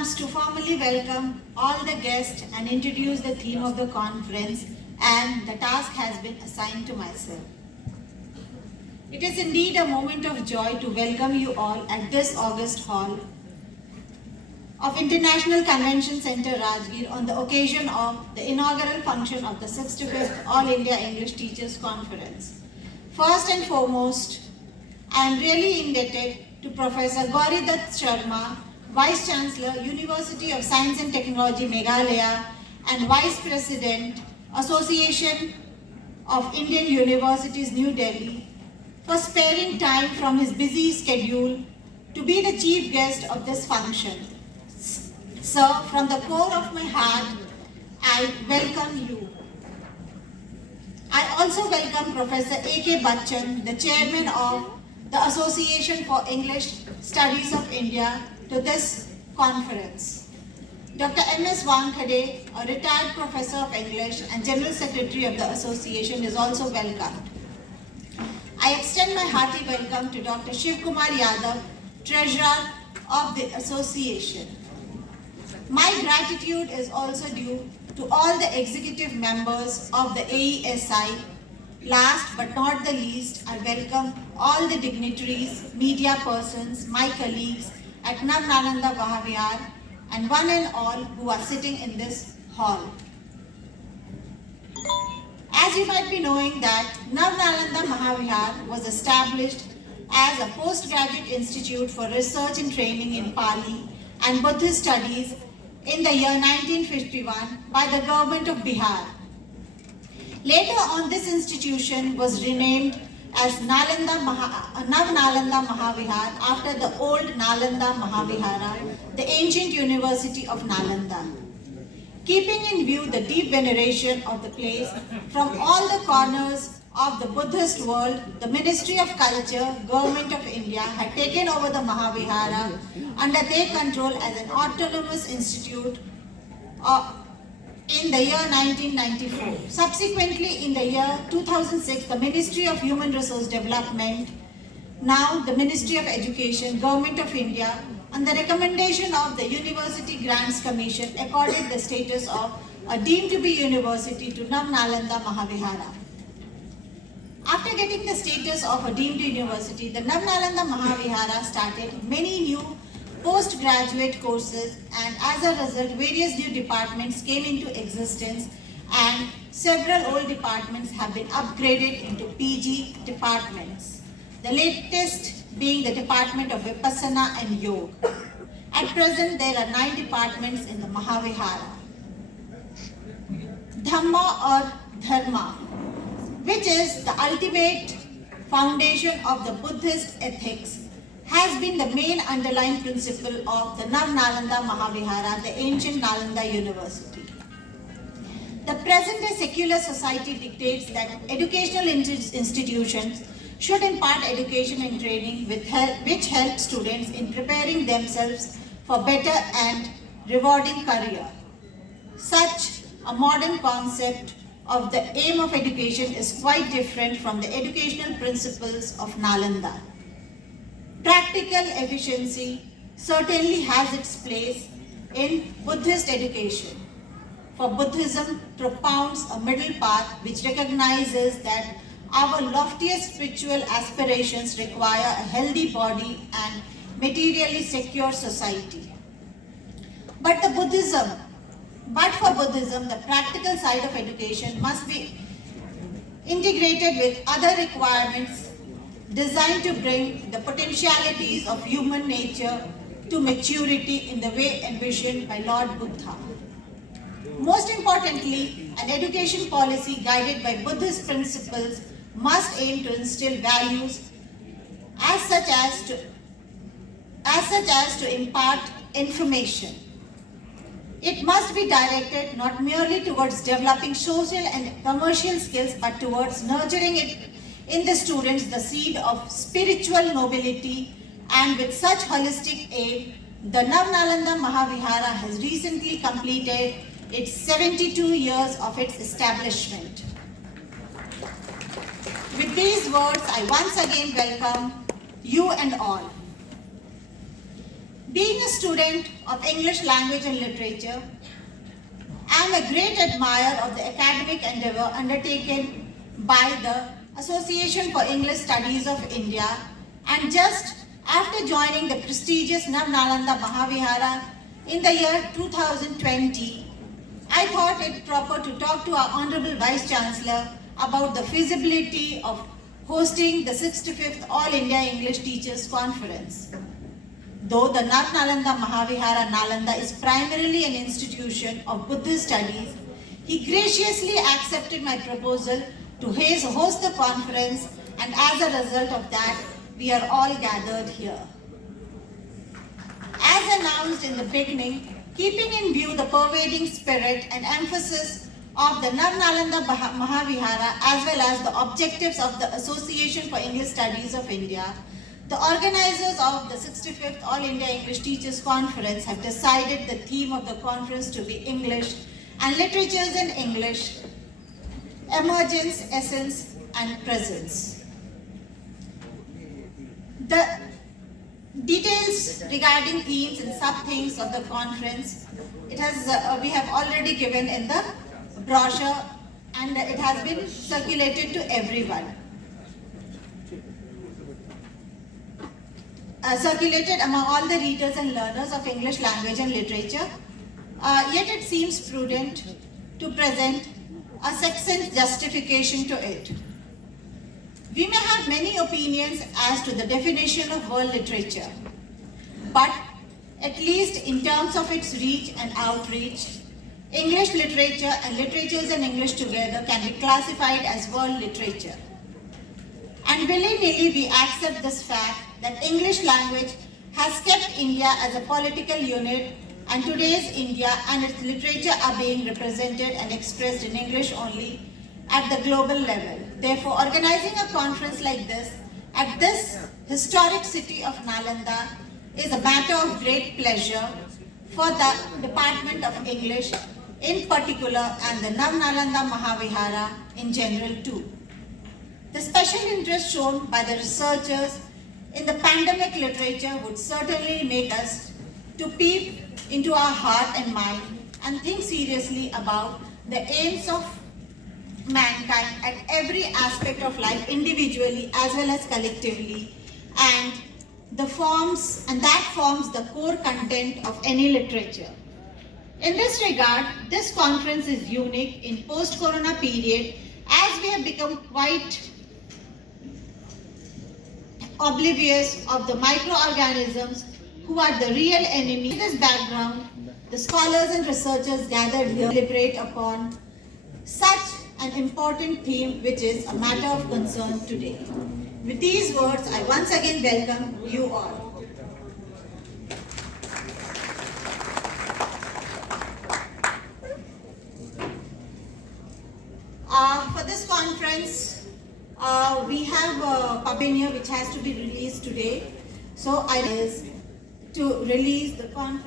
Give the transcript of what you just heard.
comes to formally welcome all the guests and introduce the theme of the conference, and the task has been assigned to myself. It is indeed a moment of joy to welcome you all at this August Hall of International Convention Center, Rajgir, on the occasion of the inaugural function of the 65th All India English Teachers Conference. First and foremost, I am really indebted to Professor Gauri Dutt Sharma, Vice Chancellor, University of Science and Technology, Meghalaya, and Vice President, Association of Indian Universities, New Delhi, for sparing time from his busy schedule to be the chief guest of this function. Sir, from the core of my heart, I welcome you. I also welcome Professor A.K. Bachchan, the Chairman of the Association for English Studies of India, to this conference. Dr. M.S. Wankhede, a retired Professor of English and General Secretary of the Association, is also welcomed. I extend my hearty welcome to Dr. Shiv Kumar Yadav, Treasurer of the Association. My gratitude is also due to all the executive members of the AESI. Last but not the least, I welcome all the dignitaries, media persons, my colleagues at Nalanda Mahavihara, and one and all who are sitting in this hall. As you might be knowing that Nalanda Mahavihara was established as a postgraduate institute for research and training in Pali and Buddhist studies in the year 1951 by the government of Bihar. Later on, this institution was renamed as Nalanda Mahavihara after the old Nalanda Mahavihara, the ancient university of Nalanda. Keeping in view the deep veneration of the place from all the corners of the Buddhist world, the Ministry of Culture, Government of India had taken over the Mahavihara under their control as an autonomous institute in the year 1994. Subsequently, in the year 2006, the Ministry of Human Resource Development, now the Ministry of Education, Government of India, on the recommendation of the University Grants Commission, accorded the status of a deemed to be university to Nalanda Mahavihara. After getting the status of a deemed university, the Nalanda Mahavihara started many new postgraduate courses, and as a result, various new departments came into existence, and several old departments have been upgraded into PG departments. The latest being the Department of Vipassana and Yoga. At present, there are 9 departments in the Mahavihara. Dhamma or Dharma, which is the ultimate foundation of the Buddhist ethics, has been the main underlying principle of the Nalanda Mahavihara, the ancient Nalanda University. The present-day secular society dictates that educational institutions should impart education and training which help students in preparing themselves for better and rewarding career. Such a modern concept of the aim of education is quite different from the educational principles of Nalanda. Practical efficiency certainly has its place in Buddhist education, for Buddhism propounds a middle path which recognizes that our loftiest spiritual aspirations require a healthy body and materially secure society. But for Buddhism, the practical side of education must be integrated with other requirements designed to bring the potentialities of human nature to maturity in the way envisioned by Lord Buddha. Most importantly, an education policy guided by Buddhist principles must aim to instill values as such as to impart information. It must be directed not merely towards developing social and commercial skills, but towards nurturing it in the students the seed of spiritual nobility, and with such holistic aim, the Nalanda Mahavihara has recently completed its 72 years of its establishment. With these words, I once again welcome you and all. Being a student of English language and literature, I am a great admirer of the academic endeavor undertaken by the Association for English Studies of India, and just after joining the prestigious Nalanda Mahavihara in the year 2020, I thought it proper to talk to our Honorable Vice Chancellor about the feasibility of hosting the 65th All India English Teachers Conference. Though the Nalanda Mahavihara Nalanda is primarily an institution of Buddhist studies, he graciously accepted my proposal to host the conference, and as a result of that, we are all gathered here. As announced in the beginning, keeping in view the pervading spirit and emphasis of the Nalanda Mahavihara as well as the objectives of the Association for English Studies of India, the organizers of the 65th All India English Teachers Conference have decided the theme of the conference to be English and Literatures in English, Emergence, Essence and Presence. The details regarding themes and sub-themes of the conference, we have already given in the brochure and it has been circulated to everyone. Circulated among all the readers and learners of English language and literature, yet it seems prudent to present a succinct justification to it. We may have many opinions as to the definition of world literature, but at least in terms of its reach and outreach, English literature and literatures in English together can be classified as world literature. And willy-nilly we accept this fact that English language has kept India as a political unit, and today's India and its literature are being represented and expressed in English only at the global level. Therefore, organizing a conference like this at this historic city of Nalanda is a matter of great pleasure for the Department of English in particular and the Nalanda Mahavihara in general too. The special interest shown by the researchers in the pandemic literature would certainly make us to peep into our heart and mind and think seriously about the aims of mankind at every aspect of life, individually as well as collectively, and that forms the core content of any literature. In this regard, this conference is unique in post-corona period as we have become quite oblivious of the microorganisms who are the real enemy. In this background, the scholars and researchers gathered here deliberate upon such an important theme which is a matter of concern today. With these words, I once again welcome you all. For this conference, we have a publication which has to be released today. So I is to release the conference.